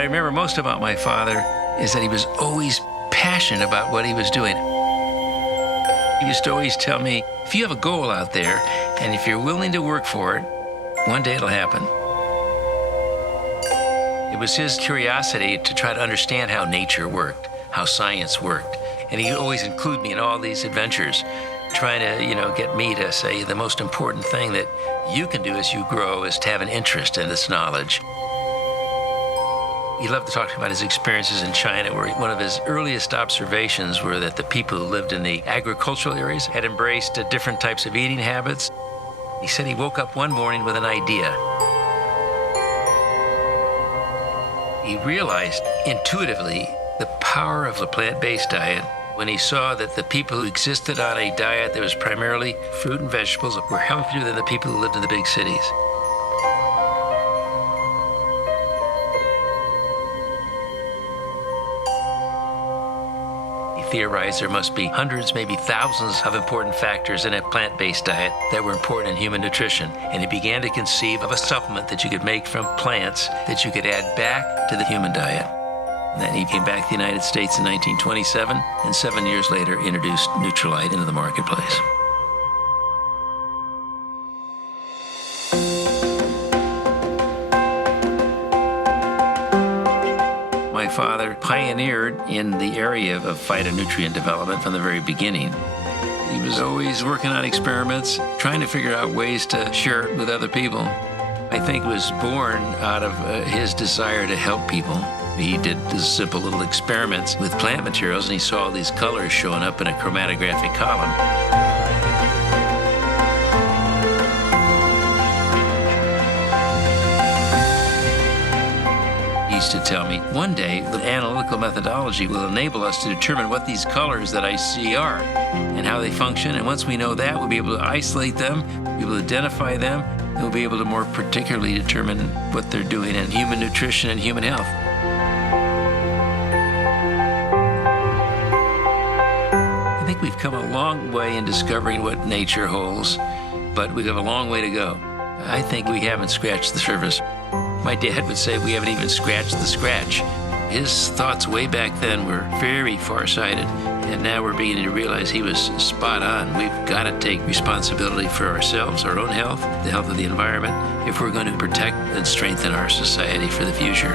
I remember most about my father is that he was always passionate about what he was doing. He used to always tell me, if you have a goal out there, and if you're willing to work for it, one day it'll happen. It was his curiosity to try to understand how nature worked, how science worked. And he would always include me in all these adventures, trying to, get me to say the most important thing that you can do as you grow is to have an interest in this knowledge. He loved to talk about his experiences in China, where one of his earliest observations were that the people who lived in the agricultural areas had embraced different types of eating habits. He said he woke up one morning with an idea. He realized intuitively the power of the plant-based diet when he saw that the people who existed on a diet that was primarily fruit and vegetables were healthier than the people who lived in the big cities. Theorized there must be hundreds, maybe thousands of important factors in a plant-based diet that were important in human nutrition. And he began to conceive of a supplement that you could make from plants that you could add back to the human diet. And then he came back to the United States in 1927, and 7 years later introduced Nutrilite into the marketplace. My father pioneered in the area of phytonutrient development from the very beginning. He was always working on experiments, trying to figure out ways to share it with other people. I think it was born out of his desire to help people. He did these simple little experiments with plant materials, and he saw all these colors showing up in a chromatographic column. To tell me, one day the analytical methodology will enable us to determine what these colors that I see are and how they function. And once we know that, we'll be able to isolate them, be able to identify them, and we'll be able to more particularly determine what they're doing in human nutrition and human health. I think we've come a long way in discovering what nature holds, but we have a long way to go. I think we haven't scratched the surface. My dad would say we haven't even scratched the scratch. His thoughts way back then were very far-sighted, and now we're beginning to realize he was spot on. We've got to take responsibility for ourselves, our own health, the health of the environment, if we're going to protect and strengthen our society for the future.